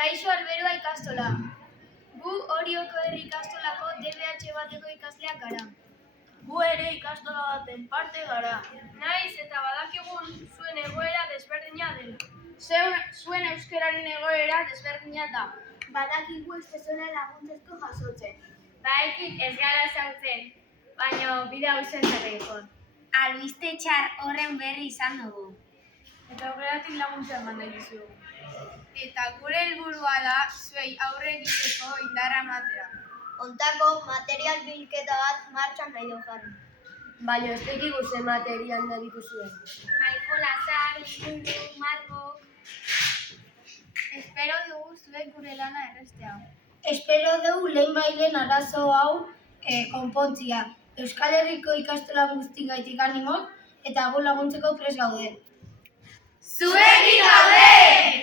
Kaixo Alberoa ikastola. Gu Orioko herri ikastolako DBH bateko ikasleak gara. Gu ere ikastola baten parte gara. Naiz eta badakigun zuen egoera desberdina dela. Zuen euskararen egoera desberdina da. Badakigu ez duzuela laguntzezko jasotzen. Baekik ez gara zautzen, baina bide hausen zerreiko. Albiste txar horren berri izan dugu. Eta horregatik laguntza eman nahi dizugu. Eta gure helburua da zuei aurre egiteko indarra ematea. Ontako material bilketa bat martxan nahi du jarri. Baina ez dakigu ze material nahi dituzuen. Maiko Lazar, Mundu, Margo... Espero dugu zuek gure lana errestea. Espero dugu lehenbailen arazo hau konpontzia. Euskal Herriko ikastola guztigaitik animok eta gu laguntzeko prest gaude. Zuekin gaude!